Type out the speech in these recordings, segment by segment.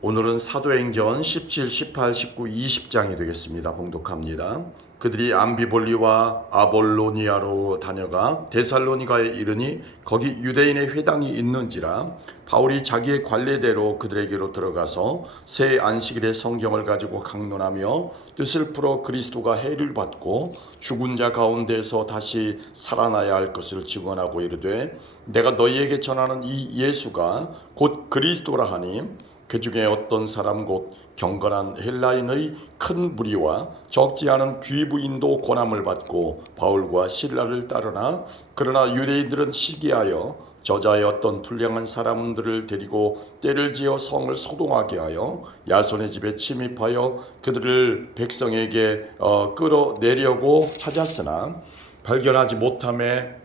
오늘은 사도행전 17, 18, 19, 20장이 되겠습니다. 봉독합니다. 그들이 암비볼리와 아볼로니아로 다녀가 데살로니가에 이르니 거기 유대인의 회당이 있는지라 바울이 자기의 관례대로 그들에게로 들어가서 새 안식일에 성경을 가지고 강론하며 뜻을 풀어 그리스도가 해를 받고 죽은 자 가운데서 다시 살아나야 할 것을 증언하고 이르되 내가 너희에게 전하는 이 예수가 곧 그리스도라 하니 그 중에 어떤 사람 곧 경건한 헬라인의 큰 무리와 적지 않은 귀부인도 고난을 받고 바울과 실라를 따르나 그러나 유대인들은 시기하여 저자의 어떤 불량한 사람들을 데리고 때를 지어 성을 소동하게 하여 야손의 집에 침입하여 그들을 백성에게 끌어내려고 찾았으나 발견하지 못함에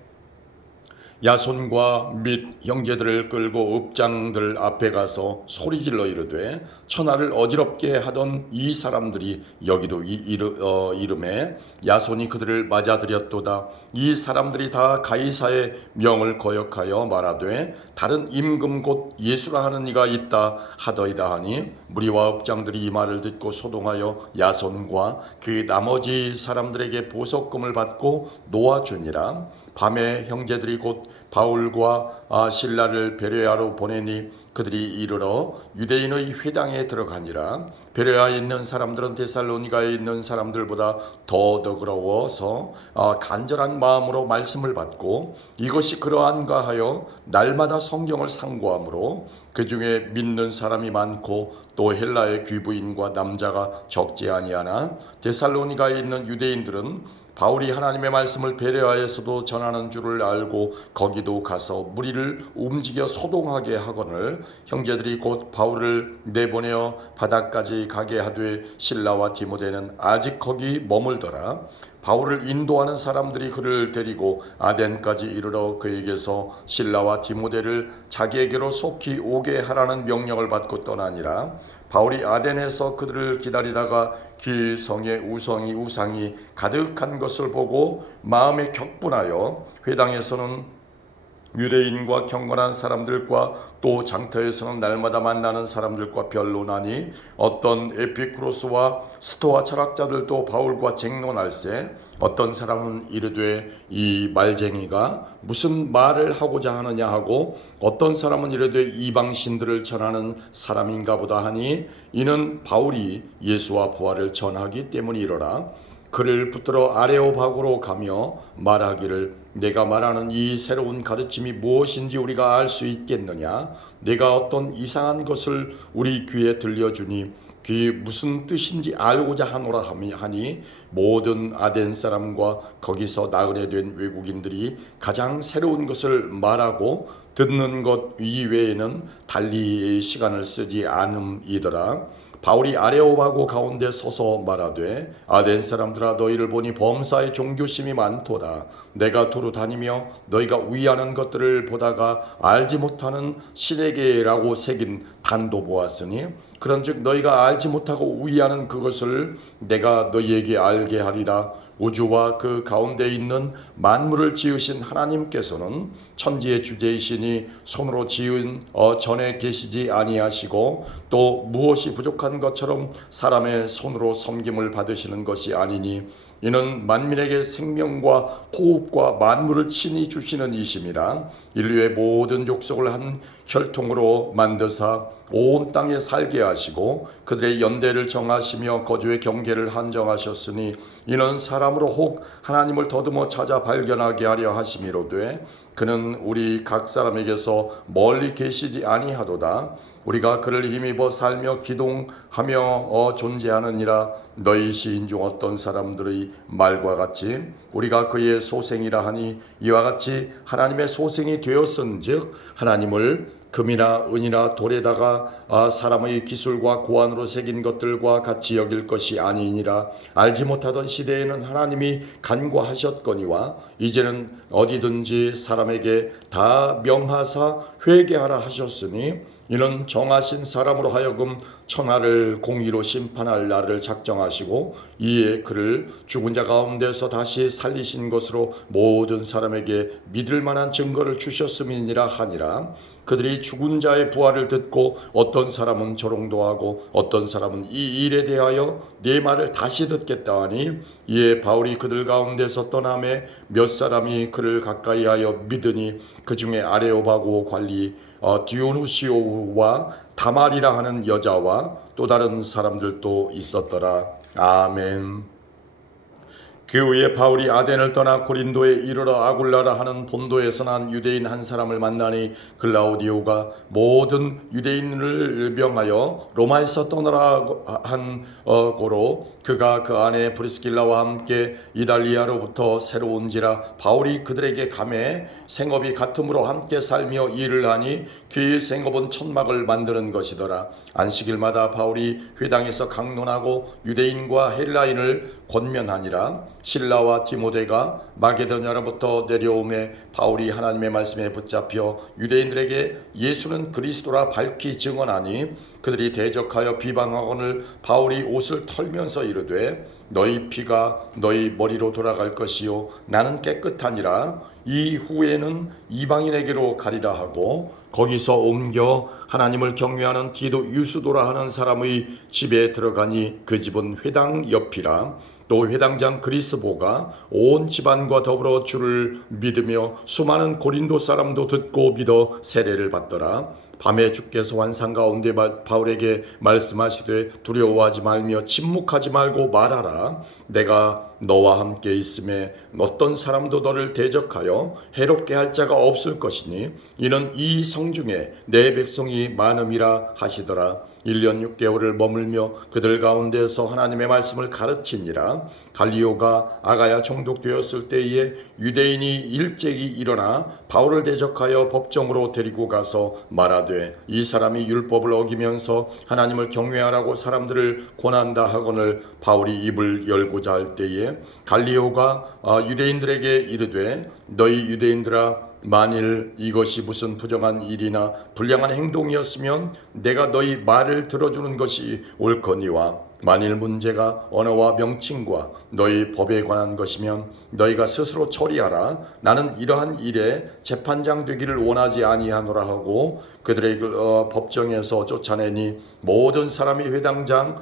야손과 및 형제들을 끌고 읍장들 앞에 가서 소리질러 이르되 천하를 어지럽게 하던 이 사람들이 여기도 이름에 야손이 그들을 맞아들였도다. 이 사람들이 다 가이사의 명을 거역하여 말하되 다른 임금 곧 예수라 하는 이가 있다 하더이다 하니 무리와 읍장들이 이 말을 듣고 소동하여 야손과 그 나머지 사람들에게 보석금을 받고 놓아주니라. 밤에 형제들이 곧 바울과 실라를 베레아로 보내니 그들이 이르러 유대인의 회당에 들어가니라. 베레아에 있는 사람들은 데살로니가에 있는 사람들보다 더 너그러워서 간절한 마음으로 말씀을 받고 이것이 그러한가 하여 날마다 성경을 상고하므로 그 중에 믿는 사람이 많고 또 헬라의 귀부인과 남자가 적지 아니하나 데살로니가에 있는 유대인들은 바울이 하나님의 말씀을 베레아에서도 전하는 줄을 알고 거기도 가서 무리를 움직여 소동하게 하거늘 형제들이 곧 바울을 내보내어 바다까지 가게 하되 실라와 디모데는 아직 거기 머물더라. 바울을 인도하는 사람들이 그를 데리고 아덴까지 이르러 그에게서 실라와 디모데를 자기에게로 속히 오게 하라는 명령을 받고 떠나니라. 바울이 아덴에서 그들을 기다리다가 그 성에 우상이 가득한 것을 보고 마음에 격분하여 회당에서는 유대인과 경건한 사람들과 또 장터에서는 날마다 만나는 사람들과 변론하니 어떤 에피쿠로스와 스토아 철학자들도 바울과 쟁론할세 어떤 사람은 이르되 이 말쟁이가 무슨 말을 하고자 하느냐 하고 어떤 사람은 이르되 이방신들을 전하는 사람인가 보다 하니 이는 바울이 예수와 부활을 전하기 때문이로라. 그를 붙들어 아레오바고로 가며 말하기를 내가 말하는 이 새로운 가르침이 무엇인지 우리가 알 수 있겠느냐. 내가 어떤 이상한 것을 우리 귀에 들려주니 그게 무슨 뜻인지 알고자 하노라 하니 모든 아덴 사람과 거기서 나그네 된 외국인들이 가장 새로운 것을 말하고 듣는 것 이외에는 달리 시간을 쓰지 않음이더라. 바울이 아레오바고 가운데 서서 말하되 아덴 사람들아 너희를 보니 범사의 종교심이 많도다. 내가 두루 다니며 너희가 위하는 것들을 보다가 알지 못하는 신에게라고 새긴 단도 보았으니 그런즉 너희가 알지 못하고 위하는 그것을 내가 너희에게 알게 하리라. 우주와 그 가운데 있는 만물을 지으신 하나님께서는 천지의 주제이시니 손으로 지은 전에 계시지 아니하시고 또 무엇이 부족한 것처럼 사람의 손으로 섬김을 받으시는 것이 아니니 이는 만민에게 생명과 호흡과 만물을 친히 주시는 이심이라. 인류의 모든 족속을 한 혈통으로 만드사 온 땅에 살게 하시고 그들의 연대를 정하시며 거주의 경계를 한정하셨으니 이는 사람으로 혹 하나님을 더듬어 찾아 발견하게 하려 하심이로되 그는 우리 각 사람에게서 멀리 계시지 아니하도다. 우리가 그를 힘입어 살며 기동하며 존재하느니라. 너희 시인 중 어떤 사람들의 말과 같이 우리가 그의 소생이라 하니 이와 같이 하나님의 소생이 되었은즉 하나님을 금이나 은이나 돌에다가 사람의 기술과 고안으로 새긴 것들과 같이 여길 것이 아니니라. 알지 못하던 시대에는 하나님이 간과하셨거니와 이제는 어디든지 사람에게 다 명하사 회개하라 하셨으니 이는 정하신 사람으로 하여금 천하를 공의로 심판할 날을 작정하시고 이에 그를 죽은 자 가운데서 다시 살리신 것으로 모든 사람에게 믿을 만한 증거를 주셨음이니라 하니라. 그들이 죽은 자의 부활을 듣고 어떤 사람은 조롱도 하고 어떤 사람은 이 일에 대하여 네 말을 다시 듣겠다 하니, 이에 바울이 그들 가운데서 떠나매 몇 사람이 그를 가까이하여 믿으니 그 중에 아레오바고 관리 디오누시오와 다말이라 하는 여자와 또 다른 사람들도 있었더라. 아멘. 그 후에 바울이 아덴을 떠나 고린도에 이르러 아굴라라 하는 본도에서 난 유대인 한 사람을 만나니, 글라우디오가 모든 유대인을 명하여 로마에서 떠나라 한 고로 그가 그 안에 브리스길라와 함께 이달리아로부터 새로 온지라. 바울이 그들에게 가매 생업이 같음으로 함께 살며 일을 하니 그 생업은 천막을 만드는 것이더라. 안식일마다 바울이 회당에서 강론하고 유대인과 헬라인을 권면하니라. 실라와 디모데가 마게도냐로부터 내려오매 바울이 하나님의 말씀에 붙잡혀 유대인들에게 예수는 그리스도라 밝히 증언하니, 그들이 대적하여 비방하거늘 바울이 옷을 털면서 이르되 너희 피가 너희 머리로 돌아갈 것이요 나는 깨끗하니라. 이후에는 이방인에게로 가리라 하고 거기서 옮겨 하나님을 경외하는 디도 유스도라 하는 사람의 집에 들어가니 그 집은 회당 옆이라. 또 회당장 그리스보가 온 집안과 더불어 주를 믿으며 수많은 고린도 사람도 듣고 믿어 세례를 받더라. 밤에 주께서 환상 가운데 바울에게 말씀하시되 두려워하지 말며 침묵하지 말고 말하라. 내가 너와 함께 있음에 어떤 사람도 너를 대적하여 해롭게 할 자가 없을 것이니 이는 이 성중에 내 백성이 많음이라 하시더라. 1년 6개월을 머물며 그들 가운데서 하나님의 말씀을 가르치니라. 갈리오가 아가야 총독되었을 때에 유대인이 일제히 일어나 바울을 대적하여 법정으로 데리고 가서 말하되 이 사람이 율법을 어기면서 하나님을 경외하라고 사람들을 권한다 하거늘 바울이 입을 열고자 할 때에 갈리오가 유대인들에게 이르되 너희 유대인들아, 만일 이것이 무슨 부정한 일이나 불량한 행동이었으면 내가 너희 말을 들어주는 것이 옳거니와, 만일 문제가 언어와 명칭과 너희 법에 관한 것이면 너희가 스스로 처리하라. 나는 이러한 일에 재판장 되기를 원하지 아니하노라 하고 그들의 법정에서 쫓아내니 모든 사람이 회당장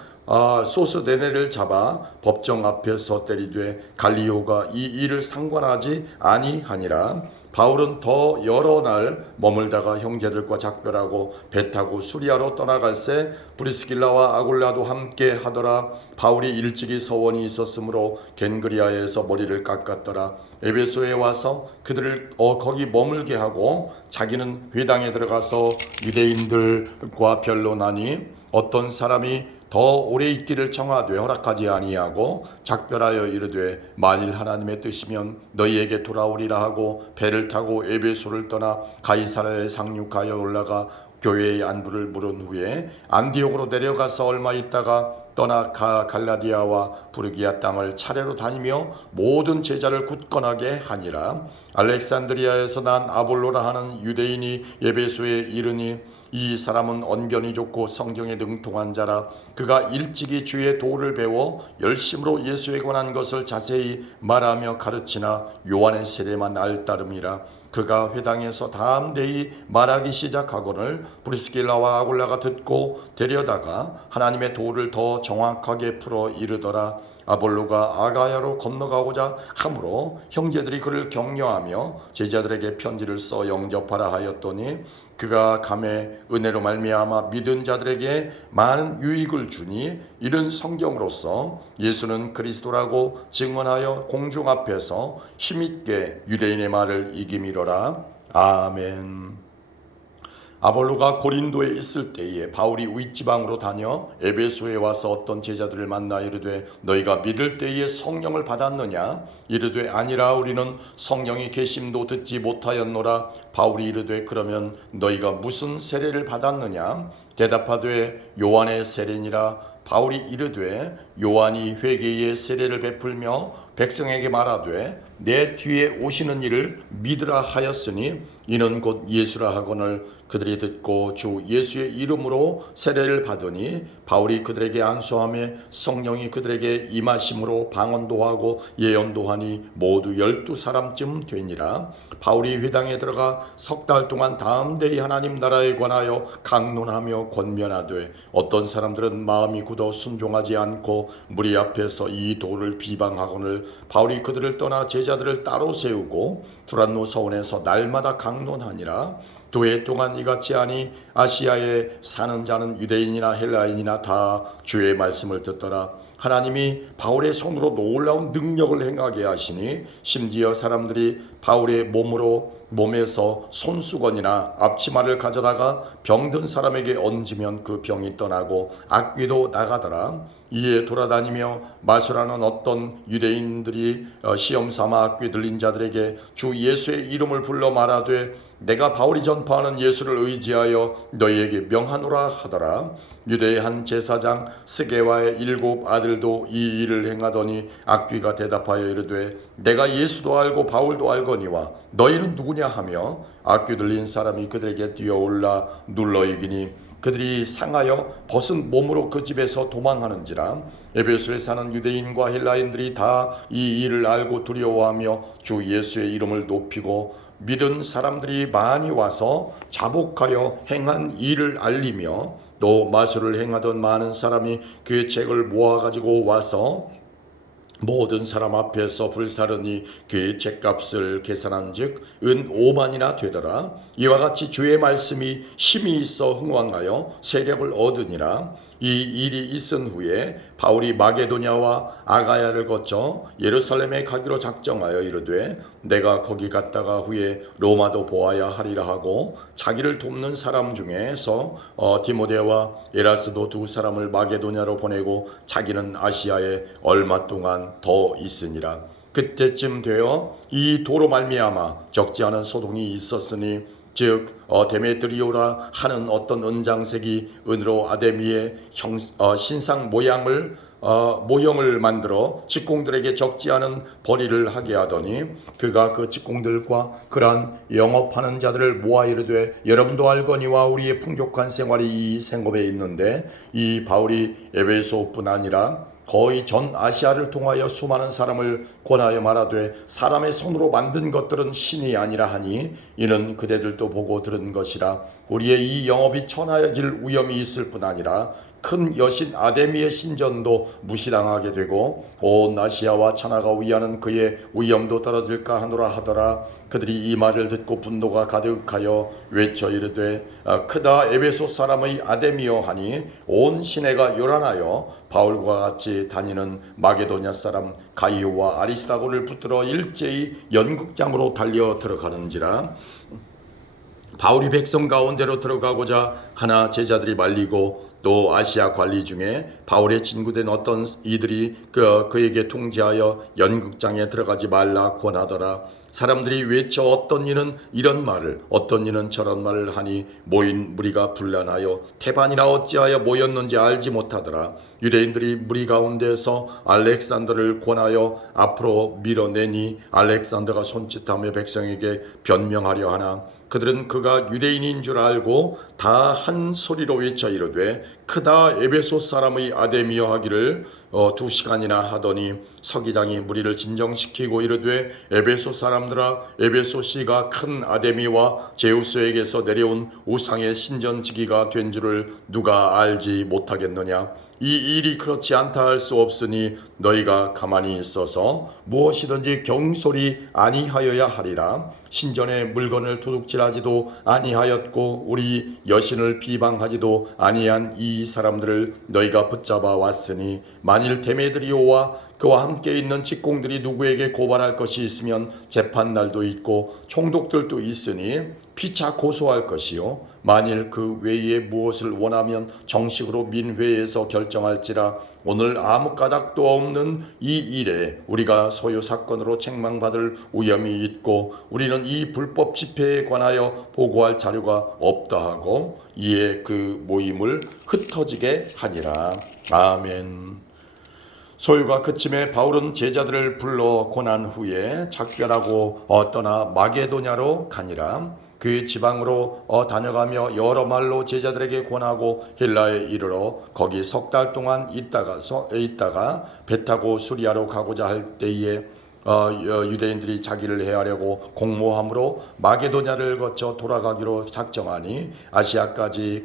소스데네를 잡아 법정 앞에서 때리되 갈리오가 이 일을 상관하지 아니하니라. 바울은 더 여러 날 머물다가 형제들과 작별하고 배 타고 수리아로 떠나갈새 브리스길라와 아굴라도 함께 하더라. 바울이 일찍이 서원이 있었으므로 겐그리아에서 머리를 깎았더라. 에베소에 와서 그들을 거기 머물게 하고 자기는 회당에 들어가서 유대인들과 변론하니 어떤 사람이 더 오래 있기를 청하되 허락하지 아니하고 작별하여 이르되 만일 하나님의 뜻이면 너희에게 돌아오리라 하고 배를 타고 에베소를 떠나 가이사랴에 상륙하여 올라가 교회의 안부를 물은 후에 안디옥으로 내려가서 얼마 있다가 떠나 갈라디아와 부르기아 땅을 차례로 다니며 모든 제자를 굳건하게 하니라. 알렉산드리아에서 난 아볼로라 하는 유대인이 에베소에 이르니 이 사람은 언변이 좋고 성경에 능통한 자라. 그가 일찍이 주의 도를 배워 열심으로 예수에 관한 것을 자세히 말하며 가르치나 요한의 세례만 알따름이라. 그가 회당에서 담대히 말하기 시작하거늘 브리스길라와 아굴라가 듣고 데려다가 하나님의 도를 더 정확하게 풀어 이르더라. 아볼로가 아가야로 건너가고자 하므로 형제들이 그를 격려하며 제자들에게 편지를 써 영접하라 하였더니 그가 감에 은혜로 말미암아 믿은 자들에게 많은 유익을 주니 이른 성경으로서 예수는 그리스도라고 증언하여 공중 앞에서 힘있게 유대인의 말을 이기미로라. 아멘. 아볼로가 고린도에 있을 때에 바울이 윗지방으로 다녀 에베소에 와서 어떤 제자들을 만나 이르되 너희가 믿을 때에 성령을 받았느냐? 이르되 아니라 우리는 성령이 계심도 듣지 못하였노라. 바울이 이르되 그러면 너희가 무슨 세례를 받았느냐? 대답하되 요한의 세례니라. 바울이 이르되 요한이 회개의 세례를 베풀며 백성에게 말하되 내 뒤에 오시는 이를 믿으라 하였으니 이는 곧 예수라 하거늘 그들이 듣고 주 예수의 이름으로 세례를 받으니 바울이 그들에게 안수하며 성령이 그들에게 임하심으로 방언도 하고 예언도 하니 모두 12사람쯤 되니라. 바울이 회당에 들어가 석 달 동안 담대히 하나님 나라에 관하여 강론하며 권면하되 어떤 사람들은 마음이 굳어 순종하지 않고 무리 앞에서 이 도를 비방하거늘 바울이 그들을 떠나 제자들을 따로 세우고 두란노 서원에서 날마다 강론하니라. 도회 동안 이같이 하니 아시아에 사는 자는 유대인이나 헬라인이나 다 주의 말씀을 듣더라. 하나님이 바울의 손으로 놀라운 능력을 행하게 하시니 심지어 사람들이 바울의 몸에서 손수건이나 앞치마를 가져다가 병든 사람에게 얹으면 그 병이 떠나고 악귀도 나가더라. 이에 돌아다니며 마술하는 어떤 유대인들이 시험삼아 악귀 들린 자들에게 주 예수의 이름을 불러 말하되 내가 바울이 전파하는 예수를 의지하여 너희에게 명하노라 하더라. 유대의 한 제사장 스게와의 7 아들도 이 일을 행하더니 악귀가 대답하여 이르되 내가 예수도 알고 바울도 알거니와 너희는 누구냐 하며 악귀 들린 사람이 그들에게 뛰어올라 눌러 이기니 그들이 상하여 벗은 몸으로 그 집에서 도망하는지라. 에베소에 사는 유대인과 헬라인들이 다 이 일을 알고 두려워하며 주 예수의 이름을 높이고 믿은 사람들이 많이 와서 자복하여 행한 일을 알리며 또 마술을 행하던 많은 사람이 그 책을 모아가지고 와서 모든 사람 앞에서 불사르니 그 책값을 계산한즉 은 5만이나 되더라. 이와 같이 주의 말씀이 힘이 있어 흥왕하여 세력을 얻으니라. 이 일이 있은 후에 바울이 마게도냐와 아가야를 거쳐 예루살렘에 가기로 작정하여 이르되 내가 거기 갔다가 후에 로마도 보아야 하리라 하고 자기를 돕는 사람 중에서 디모데와 에라스도 2 사람을 마게도냐로 보내고 자기는 아시아에 얼마 동안 더 있으니라. 그때쯤 되어 이 도로 말미암아 적지 않은 소동이 있었으니 즉 데메드리오라 하는 어떤 은장색이 은으로 아데미의 신상 모형을 만들어 직공들에게 적지 않은 벌이를 하게 하더니 그가 그 직공들과 그러한 영업하는 자들을 모아 이르되 여러분도 알거니와 우리의 풍족한 생활이 이 생업에 있는데 이 바울이 에베소뿐 아니라 거의 전 아시아를 통하여 수많은 사람을 권하여 말하되 사람의 손으로 만든 것들은 신이 아니라 하니 이는 그대들도 보고 들은 것이라. 우리의 이 영업이 천하여질 위험이 있을 뿐 아니라 큰 여신 아데미의 신전도 무시당하게 되고 온 아시아와 천하가 위하는 그의 위엄도 떨어질까 하노라 하더라. 그들이 이 말을 듣고 분노가 가득하여 외쳐 이르되 크다 에베소 사람의 아데미여 하니 온 시내가 요란하여 바울과 같이 다니는 마게도냐 사람 가이오와 아리스다고를 붙들어 일제히 연극장으로 달려 들어가는지라. 바울이 백성 가운데로 들어가고자 하나 제자들이 말리고 또 아시아 관리 중에 바울의 친구된 어떤 이들이 그에게 통지하여 연극장에 들어가지 말라 권하더라. 사람들이 외쳐 어떤 이는 이런 말을 어떤 이는 저런 말을 하니 모인 무리가 분란하여 태반이나 어찌하여 모였는지 알지 못하더라. 유대인들이 무리 가운데서 알렉산더를 권하여 앞으로 밀어내니 알렉산더가 손짓하며 백성에게 변명하려 하나 그들은 그가 유대인인 줄 알고 다 한 소리로 외쳐 이르되 크다 에베소 사람의 아데미여 하기를 2시간이나 하더니 서기장이 무리를 진정시키고 이르되 에베소 사람들아 에베소 씨가 큰 아데미와 제우스에게서 내려온 우상의 신전지기가 된 줄을 누가 알지 못하겠느냐. 이 일이 그렇지 않다 할 수 없으니 너희가 가만히 있어서 무엇이든지 경솔이 아니하여야 하리라. 신전의 물건을 도둑질하지도 아니하였고 우리 여신을 비방하지도 아니한 이 사람들을 너희가 붙잡아 왔으니 만일 데메드리오와 그와 함께 있는 직공들이 누구에게 고발할 것이 있으면 재판날도 있고 총독들도 있으니 피차 고소할 것이요 만일 그 외에 무엇을 원하면 정식으로 민회에서 결정할지라. 오늘 아무 까닭도 없는 이 일에 우리가 소유 사건으로 책망받을 위험이 있고 우리는 이 불법 집회에 관하여 보고할 자료가 없다 하고 이에 그 모임을 흩어지게 하니라. 아멘. 소유가 그침에 바울은 제자들을 불러 고난 후에 작별하고 떠나 마게도냐로 가니라. 그 지방으로 다녀가며 여러 말로 제자들에게 권하고 헬라에 이르러 거기 석 달 동안 있다가 배 타고 수리아로 가고자 할 때에 유대인들이 자기를 해하려고 공모함으로 마게도냐를 거쳐 돌아가기로 작정하니 아시아까지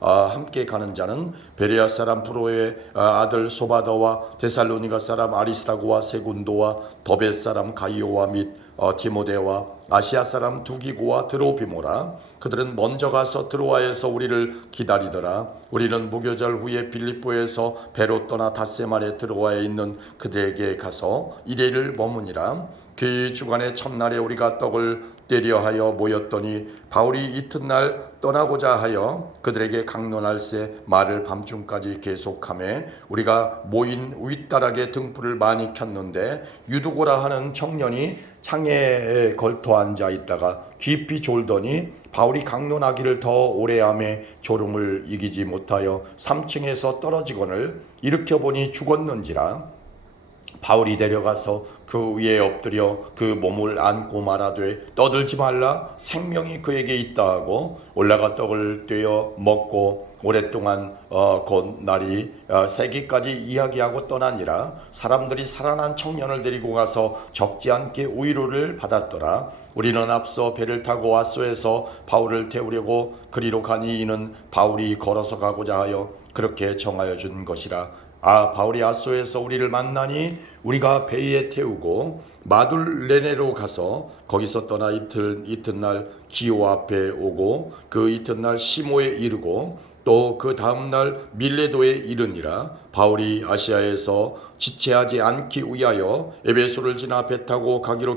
함께 가는 자는 베레아 사람 브로의 아들 소바더와 데살로니가 사람 아리스타고와 세군도와 더베 사람 가이오와 및 디모데와 아시아 사람 두기고와 드로비모라. 그들은 먼저 가서 드로아에서 우리를 기다리더라. 우리는 무교절 후에 빌립보에서 배로 떠나 닷새만에 드로아에 있는 그들에게 가서 이레를 머무니라. 그 주간의 첫날에 우리가 떡을 때려 하여 모였더니 바울이 이튿날 떠나고자 하여 그들에게 강론할새 말을 밤중까지 계속하며 우리가 모인 윗다락에 등불을 많이 켰는데 유두고라 하는 청년이 창에 걸터 앉아 있다가 깊이 졸더니 바울이 강론하기를 더 오래 하며 졸음을 이기지 못하여 3층에서 떨어지거늘 일으켜보니 죽었는지라. 바울이 데려가서 그 위에 엎드려 그 몸을 안고 말하되 떠들지 말라, 생명이 그에게 있다 하고 올라가 떡을 떼어 먹고 오랫동안 곧 날이 새기까지 이야기하고 떠나니라. 사람들이 살아난 청년을 데리고 가서 적지 않게 위로를 받았더라. 우리는 앞서 배를 타고 아소에서 바울을 태우려고 그리로 가니 이는 바울이 걸어서 가고자 하여 그렇게 정하여 준 것이라. 바울이 아소에서 우리를 만나니 우리가 배에 태우고 마둘레네로 가서 거기서 떠나 이튿날 기오 앞에 오고 그 이튿날 시모에 이르고 또 그 다음날 밀레도에 이르니라. 바울이 아시아에서 지체하지 않기 위하여 에베소를 지나 배 타고 가기로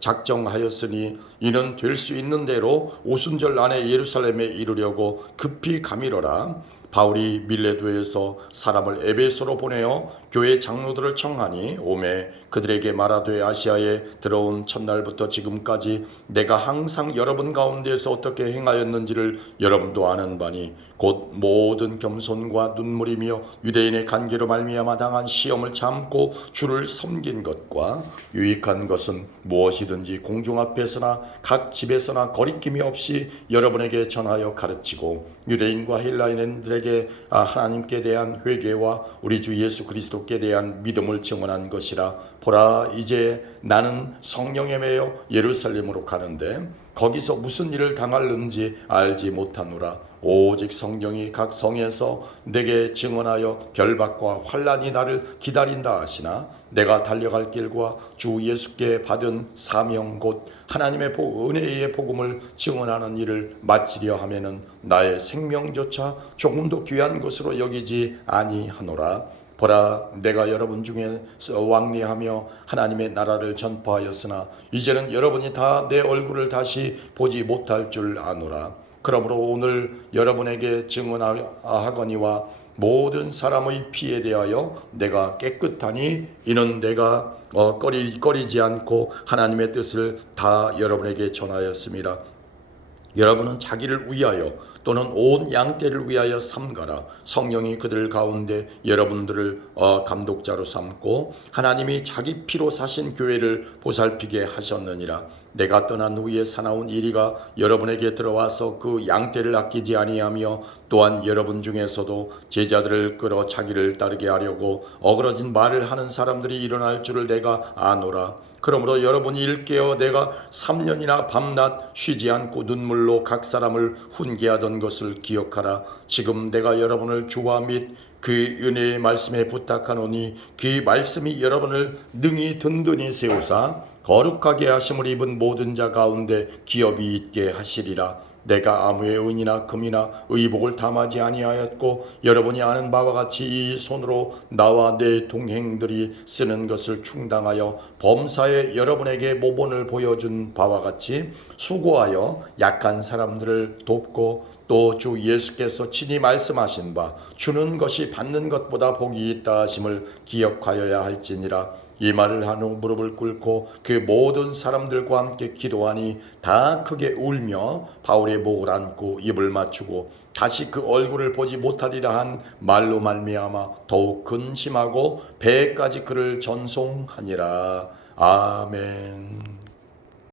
작정하였으니 이는 될 수 있는 대로 오순절 안에 예루살렘에 이르려고 급히 가미러라. 바울이 밀레도에서 사람을 에베소로 보내어 교회 장로들을 청하니 오매 그들에게 말하되 아시아에 들어온 첫날부터 지금까지 내가 항상 여러분 가운데서 어떻게 행하였는지를 여러분도 아는 바니 곧 모든 겸손과 눈물이며 유대인의 관계로 말미암아 당한 시험을 참고 주를 섬긴 것과 유익한 것은 무엇이든지 공중 앞에서나 각 집에서나 거리낌이 없이 여러분에게 전하여 가르치고 유대인과 헬라인들에게 하나님께 대한 회개와 우리 주 예수 그리스도께 대한 믿음을 증언한 것이라. 보라, 이제 나는 성령에 매여 예루살렘으로 가는데 거기서 무슨 일을 당할는지 알지 못하노라. 오직 성령이 각 성에서 내게 증언하여 결박과 환난이 나를 기다린다 하시나 내가 달려갈 길과 주 예수께 받은 사명 곧 하나님의 은혜의 복음을 증언하는 일을 마치려 하면은 나의 생명조차 조금도 귀한 것으로 여기지 아니하노라. 보라, 내가 여러분 중에 왕래하며 하나님의 나라를 전파하였으나 이제는 여러분이 다 내 얼굴을 다시 보지 못할 줄 아노라. 그러므로 오늘 여러분에게 증언하거니와 모든 사람의 피에 대하여 내가 깨끗하니 이는 내가 꺼리지 않고 하나님의 뜻을 다 여러분에게 전하였습니다. 여러분은 자기를 위하여 또는 온 양떼를 위하여 삼가라. 성령이 그들 가운데 여러분들을 감독자로 삼고 하나님이 자기 피로 사신 교회를 보살피게 하셨느니라. 내가 떠난 후에 사나운 이리가 여러분에게 들어와서 그 양떼를 아끼지 아니하며 또한 여러분 중에서도 제자들을 끌어 자기를 따르게 하려고 어그러진 말을 하는 사람들이 일어날 줄을 내가 아노라. 그러므로 여러분이 일깨어 내가 3년이나 밤낮 쉬지 않고 눈물로 각 사람을 훈계하던 것을 기억하라. 지금 내가 여러분을 주와 및 그 은혜의 말씀에 부탁하노니 그 말씀이 여러분을 능히 든든히 세우사 거룩하게 하심을 입은 모든 자 가운데 기업이 있게 하시리라. 내가 아무의 은이나 금이나 의복을 담하지 아니하였고 여러분이 아는 바와 같이 이 손으로 나와 내 동행들이 쓰는 것을 충당하여 범사에 여러분에게 모본을 보여준 바와 같이 수고하여 약한 사람들을 돕고 또 주 예수께서 친히 말씀하신 바 주는 것이 받는 것보다 복이 있다 하심을 기억하여야 할지니라. 이 말을 한 후 무릎을 꿇고 그 모든 사람들과 함께 기도하니 다 크게 울며 바울의 목을 안고 입을 맞추고 다시 그 얼굴을 보지 못하리라 한 말로 말미암아 더욱 근심하고 배까지 그를 전송하니라. 아멘.